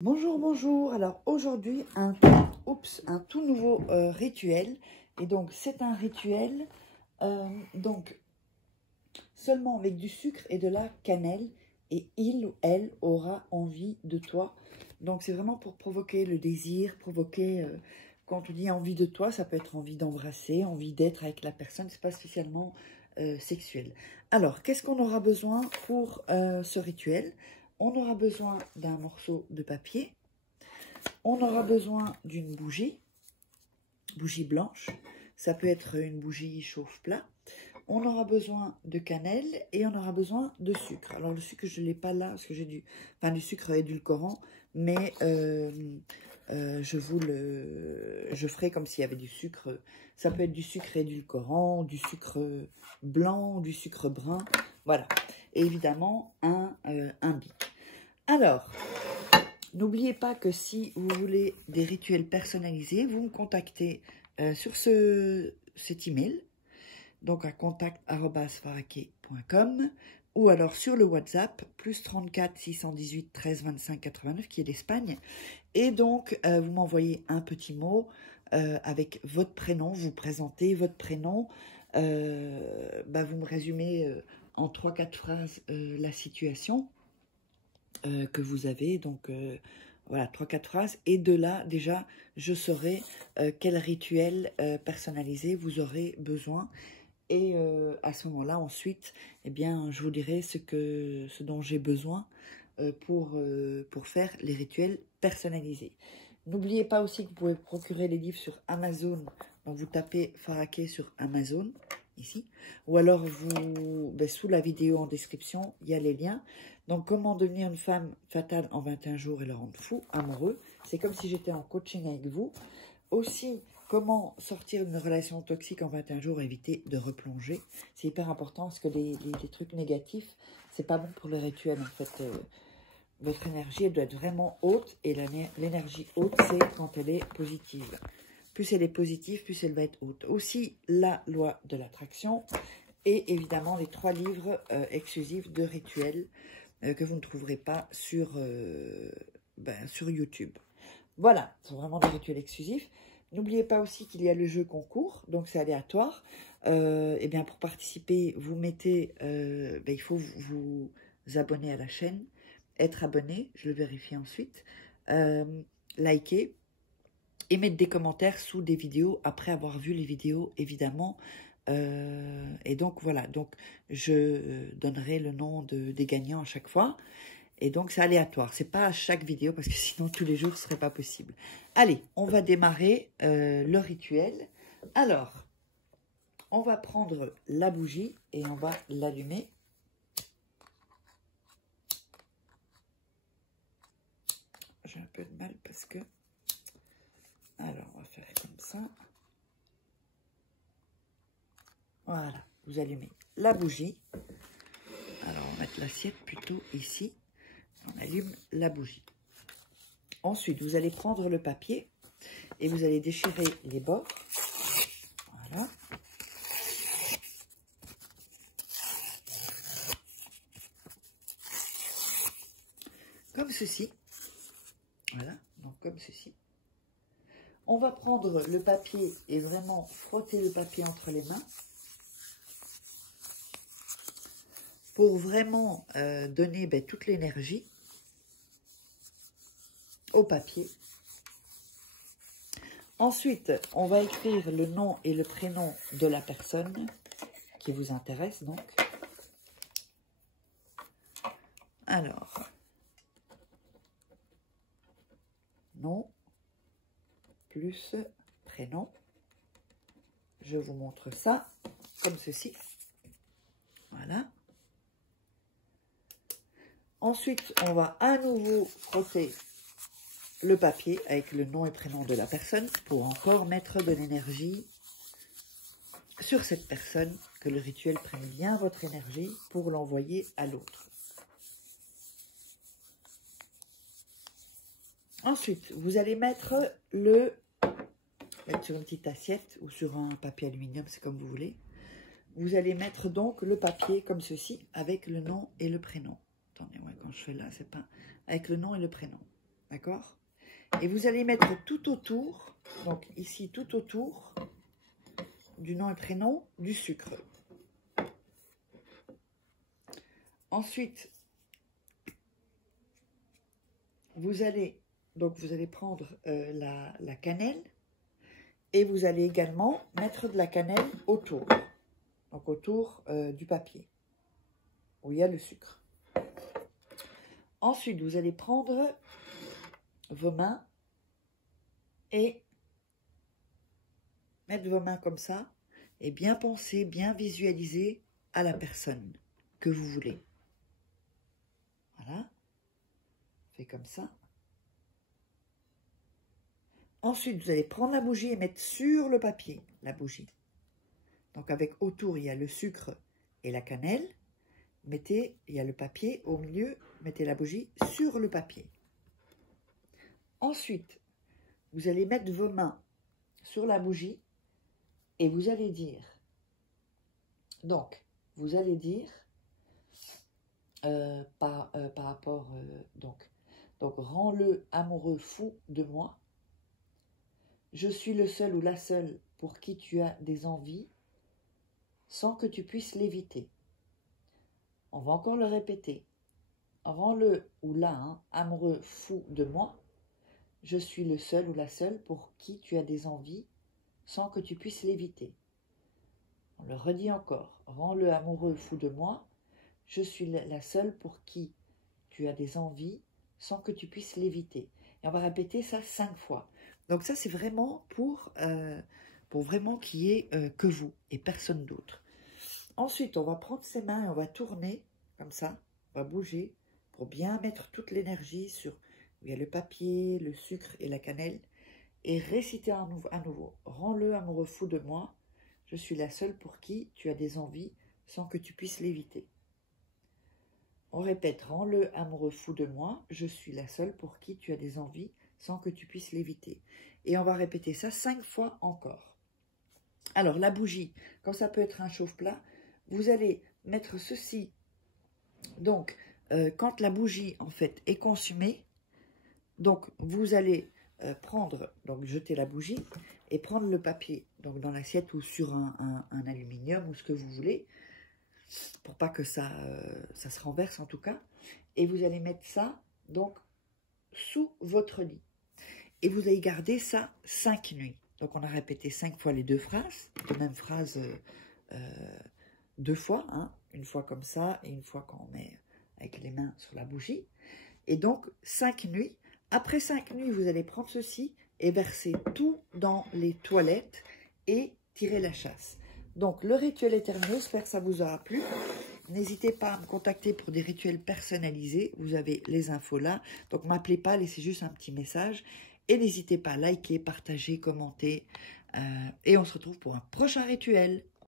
Bonjour, bonjour. Alors aujourd'hui, un tout nouveau rituel. Et donc c'est un rituel donc seulement avec du sucre et de la cannelle. Et il ou elle aura envie de toi. Donc c'est vraiment pour provoquer le désir, provoquer, quand on dit envie de toi, ça peut être envie d'embrasser, envie d'être avec la personne. C'est pas spécialement sexuel. Alors qu'est-ce qu'on aura besoin pour ce rituel? On aura besoin d'un morceau de papier. On aura besoin d'une bougie blanche. Ça peut être une bougie chauffe-plat. On aura besoin de cannelle et on aura besoin de sucre. Alors le sucre, je ne l'ai pas là parce que j'ai du sucre édulcorant, mais je ferai comme s'il y avait du sucre. Ça peut être du sucre édulcorant, du sucre blanc, du sucre brun. Voilà. Et évidemment, un bic. Alors, n'oubliez pas que si vous voulez des rituels personnalisés, vous me contactez sur cet email, donc à contact@faraké.com, ou alors sur le WhatsApp, plus 34 618 13 25 89, qui est d'Espagne. Et donc, vous m'envoyez un petit mot avec votre prénom, vous présentez votre prénom, vous me résumez en 3-4 phrases la situation que vous avez, donc voilà, 3-4 phrases, et de là déjà je saurai quel rituel personnalisé vous aurez besoin, et à ce moment là ensuite, eh bien je vous dirai ce dont j'ai besoin pour faire les rituels personnalisés. N'oubliez pas aussi que vous pouvez procurer les livres sur Amazon. Donc vous tapez Faraké sur Amazon ici, ou alors sous la vidéo en description, il y a les liens. Donc, comment devenir une femme fatale en 21 jours et le rendre fou, amoureux. C'est comme si j'étais en coaching avec vous. Aussi, comment sortir d'une relation toxique en 21 jours et éviter de replonger. C'est hyper important parce que les trucs négatifs, c'est pas bon pour le rituel. En fait, votre énergie, elle doit être vraiment haute. Et l'énergie haute, c'est quand elle est positive. Plus elle est positive, plus elle va être haute. Aussi, la loi de l'attraction. Et évidemment, les 3 livres exclusifs de rituels que vous ne trouverez pas sur YouTube. Voilà, ce sont vraiment des rituels exclusifs. N'oubliez pas aussi qu'il y a le jeu concours, donc c'est aléatoire. Et bien pour participer, vous mettez, il faut vous abonner à la chaîne, être abonné, je le vérifie ensuite, liker et mettre des commentaires sous des vidéos après avoir vu les vidéos, évidemment. Et donc voilà, donc je donnerai le nom des gagnants à chaque fois. Et donc c'est aléatoire, c'est pas à chaque vidéo parce que sinon tous les jours ce serait pas possible. Allez, on va démarrer le rituel. Alors, on va prendre la bougie et on va l'allumer. J'ai un peu de mal parce que... Alors, on va faire comme ça. Voilà, vous allumez la bougie. Alors, on va mettre l'assiette plutôt ici. On allume la bougie. Ensuite, vous allez prendre le papier et vous allez déchirer les bords. Voilà. Comme ceci. Voilà, donc comme ceci. On va prendre le papier et vraiment frotter le papier entre les mains pour vraiment donner toute l'énergie au papier. Ensuite, on va écrire le nom et le prénom de la personne qui vous intéresse, donc. Alors, nom plus prénom. Je vous montre ça comme ceci. Voilà. Ensuite, on va à nouveau frotter le papier avec le nom et prénom de la personne pour encore mettre de l'énergie sur cette personne, que le rituel prenne bien votre énergie pour l'envoyer à l'autre. Ensuite, vous allez mettre sur une petite assiette ou sur un papier aluminium, c'est comme vous voulez. Vous allez mettre donc le papier comme ceci avec le nom et le prénom. Attendez, quand je fais là, c'est pas avec le nom et le prénom. d'accord? Et vous allez mettre tout autour, donc ici tout autour du nom et prénom, du sucre. Ensuite, vous allez prendre la cannelle et vous allez également mettre de la cannelle autour, donc autour du papier où il y a le sucre. Ensuite, vous allez prendre vos mains et mettre vos mains comme ça et bien penser, bien visualiser à la personne que vous voulez. Voilà, fait comme ça. Ensuite, vous allez prendre la bougie et mettre sur le papier la bougie. Donc avec autour, il y a le sucre et la cannelle. Il y a le papier au milieu, mettez la bougie sur le papier. Ensuite, vous allez mettre vos mains sur la bougie et vous allez dire, donc, vous allez dire, par rapport, donc rends-le amoureux fou de moi. Je suis le seul ou la seule pour qui tu as des envies sans que tu puisses l'éviter. On va encore le répéter. Rends-le ou la amoureux fou de moi. Je suis le seul ou la seule pour qui tu as des envies sans que tu puisses l'éviter. On le redit encore. Rends-le amoureux fou de moi. Je suis la seule pour qui tu as des envies sans que tu puisses l'éviter. Et on va répéter ça 5 fois. Donc ça, c'est vraiment pour vraiment qu'il y ait que vous et personne d'autre. Ensuite, on va prendre ses mains et on va tourner comme ça. On va bouger pour bien mettre toute l'énergie sur où il y a le papier, le sucre et la cannelle. Et réciter à nouveau. Rends-le amoureux fou de moi. Je suis la seule pour qui tu as des envies sans que tu puisses l'éviter. On répète, rends-le amoureux fou de moi. Je suis la seule pour qui tu as des envies sans que tu puisses l'éviter. Et on va répéter ça 5 fois encore. Alors, la bougie, quand ça peut être un chauffe-plat, vous allez mettre ceci. Donc, quand la bougie, en fait, est consumée, donc vous allez donc jeter la bougie et prendre le papier, donc dans l'assiette ou sur un aluminium ou ce que vous voulez, pour pas que ça se renverse en tout cas. Et vous allez mettre ça, donc, sous votre lit. Et vous allez garder ça 5 nuits. Donc, on a répété 5 fois les 2 phrases, les mêmes phrases 2 fois, hein, une fois comme ça et une fois quand on met avec les mains sur la bougie. Et donc, 5 nuits. Après 5 nuits, vous allez prendre ceci et verser tout dans les toilettes et tirer la chasse. Donc, le rituel est terminé. J'espère que ça vous aura plu. N'hésitez pas à me contacter pour des rituels personnalisés. Vous avez les infos là. Donc, ne m'appelez pas, laissez juste un petit message. Et n'hésitez pas à liker, partager, commenter. Et on se retrouve pour un prochain rituel.